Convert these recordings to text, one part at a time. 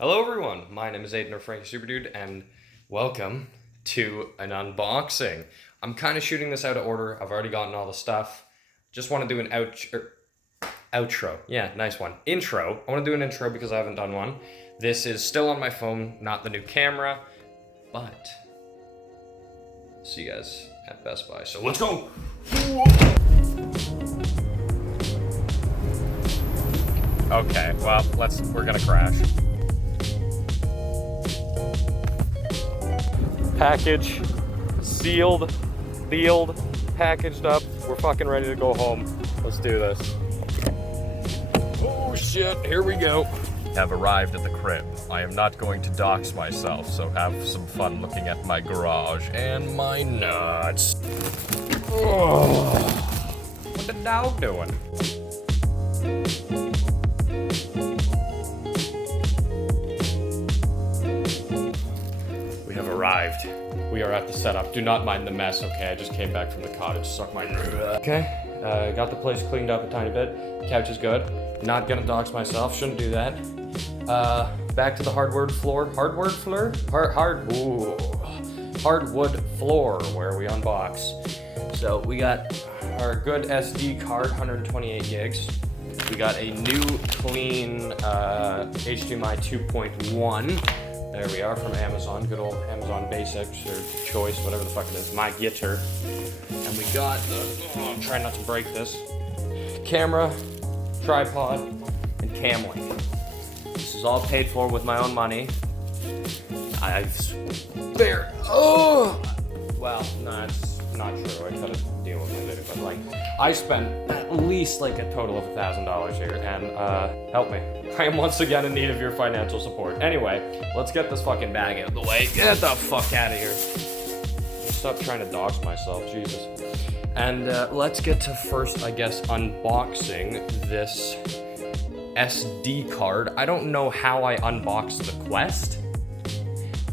Hello everyone, my name is Aiden or Frankie Superdude, and welcome to an unboxing. I'm kind of shooting this out of order. I've already gotten all the stuff. Just want to do an outro. Yeah, nice one. Intro. I want to do an intro because I haven't done one. This is still on my phone, not the new camera, but see you guys at Best Buy. So let's go. Okay, well, we're gonna crash. Package, sealed, packaged up. We're fucking ready to go home. Let's do this. Oh shit, here we go. Have arrived at the crib. I am not going to dox myself, so have some fun looking at my garage and my nuts. Oh, what the dog doing? Arrived. We are at the setup. Do not mind the mess, okay? I just came back from the cottage. Suck my okay. Got the place cleaned up a tiny bit. Couch is good. Not gonna dox myself. Shouldn't do that. Back to the hardwood floor. Hardwood floor where we unbox. So we got our good SD card, 128 gigs. We got a new clean HDMI 2.1. There we are from Amazon, good old Amazon Basics or Choice, whatever the fuck it is, my getter. And we got, I'm trying not to break this, camera, tripod, and cam link. This is all paid for with my own money. Well, no, it's not true. I couldn't deal with it, but like, I spent at least like a total of $1,000 here, and help me. I am once again in need of your financial support. Anyway, let's get this fucking bag out of the way. Get the fuck out of here. Stop trying to dox myself, Jesus. And let's get to first, I guess, unboxing this SD card. I don't know how I unboxed the Quest.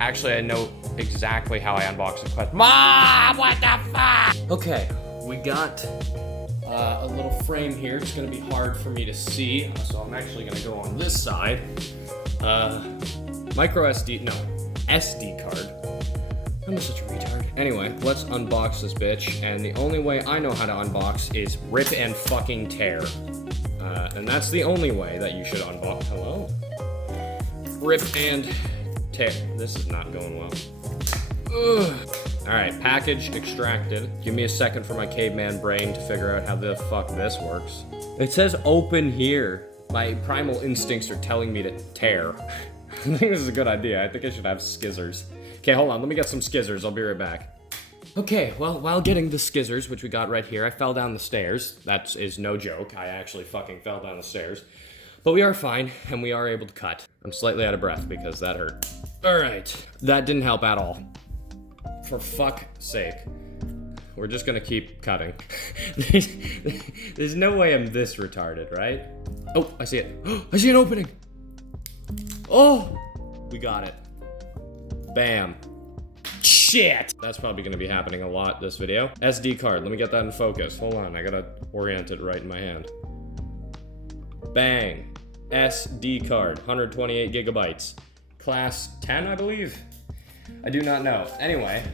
Actually, I know exactly how I unboxed the Quest. Mom, what the fuck? Okay, we got a little frame here. It's gonna be hard for me to see, so I'm actually gonna go on this side. Micro SD, no, SD card. I'm such a retard. Anyway, let's unbox this bitch, and the only way I know how to unbox is rip and fucking tear. And that's the only way that you should unbox. Hello? Rip and tear. This is not going well. Ugh. Alright, package extracted. Give me a second for my caveman brain to figure out how the fuck this works. It says open here. My primal instincts are telling me to tear. I think this is a good idea. I think I should have skizzers. Okay, hold on. Let me get some skizzers. I'll be right back. Okay, well, while getting the skizzers, which we got right here, I fell down the stairs. That is no joke. I actually fucking fell down the stairs. But we are fine, and we are able to cut. I'm slightly out of breath because that hurt. Alright, that didn't help at all. For fuck's sake. We're just gonna keep cutting. There's no way I'm this retarded, right? Oh, I see it. I see an opening! Oh! We got it. Bam. Shit! That's probably gonna be happening a lot this video. SD card, let me get that in focus. Hold on, I gotta orient it right in my hand. Bang. SD card, 128 gigabytes. Class 10, I believe? I do not know. Anyway.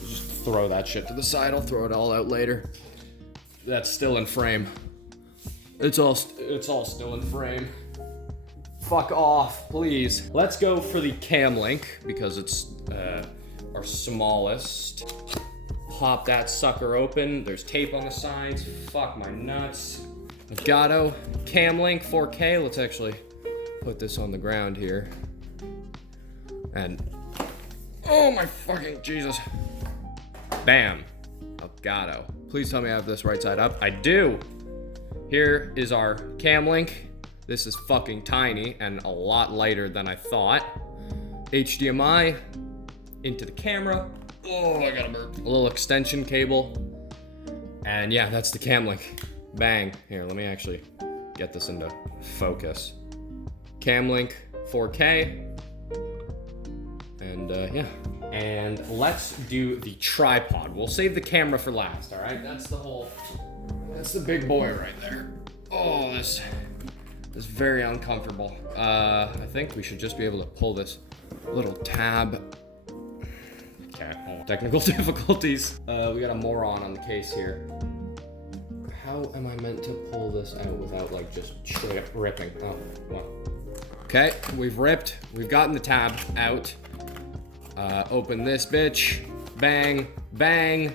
Just throw that shit to the side. I'll throw it all out later. That's still in frame. It's all still in frame. Fuck off, please. Let's go for the cam link because it's our smallest. Pop that sucker open. There's tape on the sides. Fuck my nuts. Elgato cam link 4K. Let's actually put this on the ground here. And oh my fucking Jesus. Bam. Elgato. Please tell me I have this right side up. I do. Here is our cam link. This is fucking tiny and a lot lighter than I thought. HDMI into the camera. Oh, I got a burp. A little extension cable. And yeah, that's the cam link. Bang. Here, let me actually get this into focus. Cam link 4K. And yeah. And let's do the tripod. We'll save the camera for last, all right? That's the big boy right there. Oh, this It's very uncomfortable. I think we should just be able to pull this little tab. Okay, technical difficulties. We got a moron on the case here. How am I meant to pull this out without like just straight up ripping? Oh, well. Okay, we've ripped. We've gotten the tab out. Open this bitch. Bang, bang.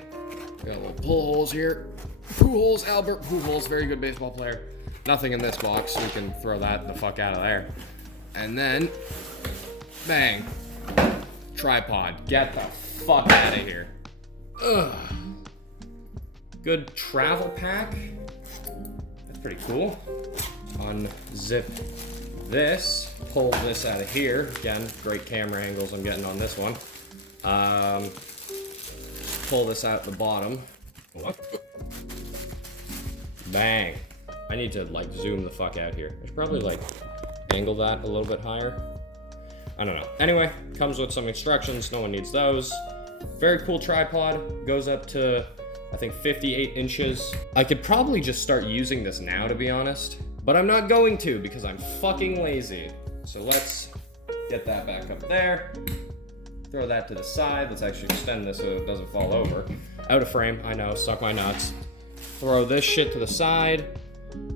Got little pull holes here. Pujols, Albert Pujols, very good baseball player. Nothing in this box, we can throw that the fuck out of there. And then, bang. Tripod, get the fuck out of here. Ugh. Good travel pack. That's pretty cool. Unzip this, pull this out of here. Again, great camera angles I'm getting on this one. Pull this out the bottom. What? Bang. I need to like zoom the fuck out here. I should probably like angle that a little bit higher. I don't know. Anyway, comes with some instructions. No one needs those. Very cool tripod. Goes up to, I think, 58 inches. I could probably just start using this now, to be honest. But I'm not going to because I'm fucking lazy. So let's get that back up there. Throw that to the side. Let's actually extend this so it doesn't fall over. Out of frame, I know, suck my nuts. Throw this shit to the side.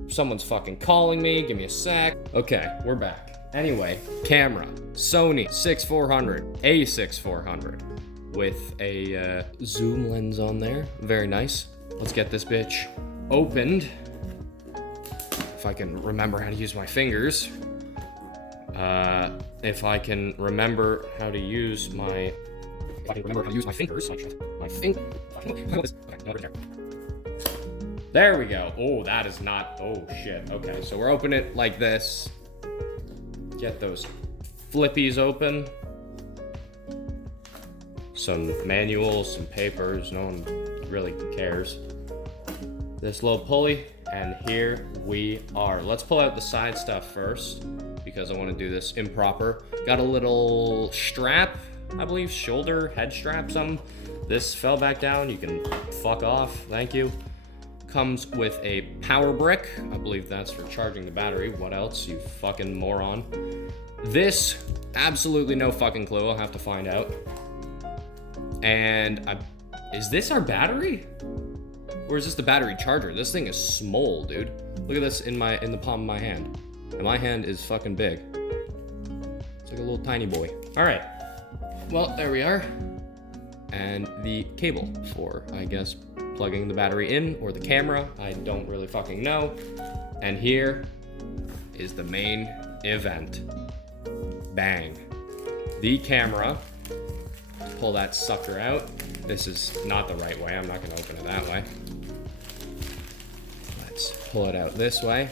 Someone's fucking calling me, give me a sec. Okay, we're back. Anyway, camera, Sony a6400, a6400 with a zoom lens on there. Very nice. Let's get this bitch opened. If I can remember how to use my fingers. If I can remember how to use my... If I can remember how to use my fingers. My finger... Okay, there we go. Oh, that is not... Oh, shit. Okay, so we're opening it like this. Get those flippies open. Some manuals, some papers. No one really cares. This little pulley, and here we are. Let's pull out the side stuff first, because I want to do this improper. Got a little strap, I believe, shoulder, head strap, something. This fell back down. You can fuck off. Thank you. Comes with a power brick. I believe that's for charging the battery. What else, you fucking moron? This, absolutely no fucking clue. I'll have to find out. And is this our battery? Or is this the battery charger? This thing is small, dude. Look at this in the palm of my hand. And my hand is fucking big. It's like a little tiny boy. All right. Well, there we are. And the cable for, I guess, plugging the battery in, or the camera, I don't really fucking know. And here is the main event. Bang. The camera. Pull that sucker out. This is not the right way. I'm not gonna open it that way. Let's pull it out this way.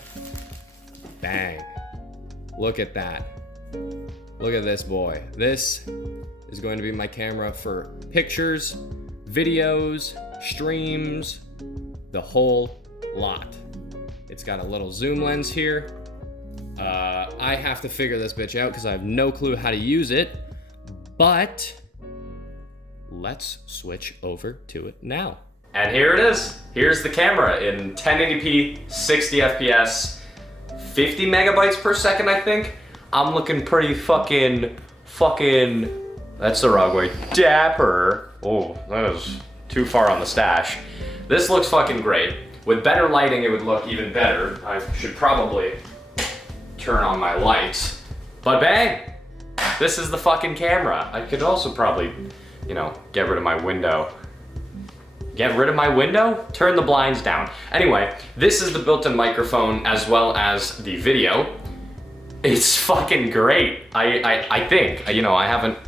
Bang. Look at that. Look at this boy. This is going to be my camera for pictures, videos, streams, the whole lot. It's got a little zoom lens here. I have to figure this bitch out because I have no clue how to use it, but let's switch over to it now. And here it is. Here's the camera in 1080p, 60 FPS, 50 megabytes per second, I think. I'm looking pretty fucking, that's the wrong way, dapper. Oh, that is too far on the stash. This looks fucking great. With better lighting, it would look even better. I should probably turn on my lights. But bang! This is the fucking camera. I could also probably, you know, get rid of my window. Get rid of my window? Turn the blinds down. Anyway, this is the built-in microphone as well as the video. It's fucking great. I think, you know, I haven't...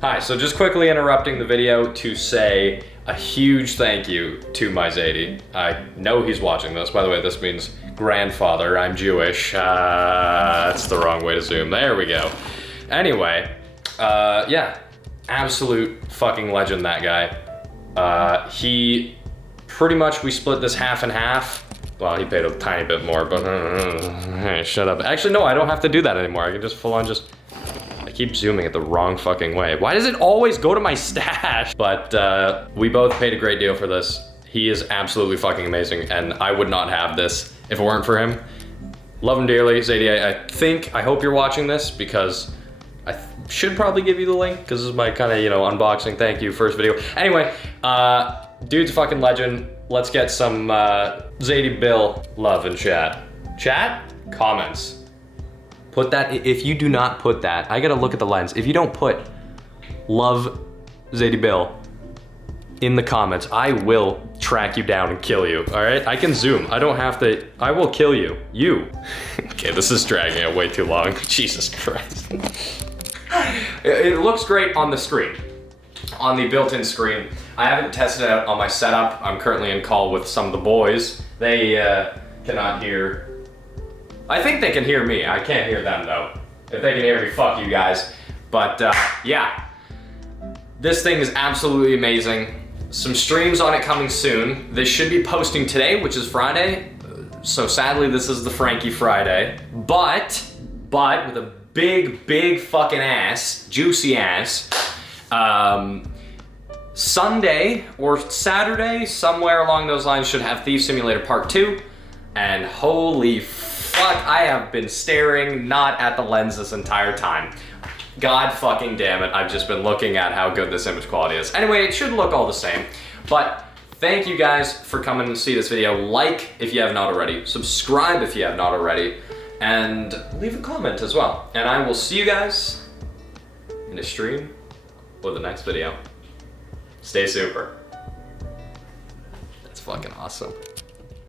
Hi, so just quickly interrupting the video to say a huge thank you to my Zadie. I know he's watching this. By the way, this means grandfather. I'm Jewish. That's the wrong way to zoom. There we go. Anyway, yeah, absolute fucking legend, that guy. He pretty much, we split this half and half. Well, he paid a tiny bit more, but hey, shut up. Actually, no, I don't have to do that anymore. I can just full on just, I keep zooming it the wrong fucking way. Why does it always go to my stash? But we both paid a great deal for this. He is absolutely fucking amazing, and I would not have this if it weren't for him. Love him dearly, Zadie. I hope you're watching this, because I should probably give you the link, because this is my kind of, you know, unboxing, thank you, first video. Anyway, dude's a fucking legend. Let's get some Zadie Bill love in chat. Chat? Comments. Put that, if you do not put that, I gotta look at the lens. If you don't put love Zadie Bill in the comments, I will track you down and kill you, all right? I can zoom, I don't have to, I will kill you. You. Okay, this is dragging out way too long. Jesus Christ. It looks great on the screen, on the built-in screen. I haven't tested it out on my setup. I'm currently in call with some of the boys. They cannot hear. I think they can hear me. I can't hear them though. If they can hear me, fuck you guys. But yeah, this thing is absolutely amazing. Some streams on it coming soon. They should be posting today, which is Friday. So sadly, this is the Frankie Friday. But with a big fucking ass, juicy ass, Sunday or Saturday, somewhere along those lines, should have Thief Simulator Part 2. And holy fuck, I have been staring not at the lens this entire time. God fucking damn it, I've just been looking at how good this image quality is. Anyway, it should look all the same, but thank you guys for coming to see this video. Like if you have not already, subscribe if you have not already, and leave a comment as well. And I will see you guys in a stream or the next video. Stay super. That's fucking awesome.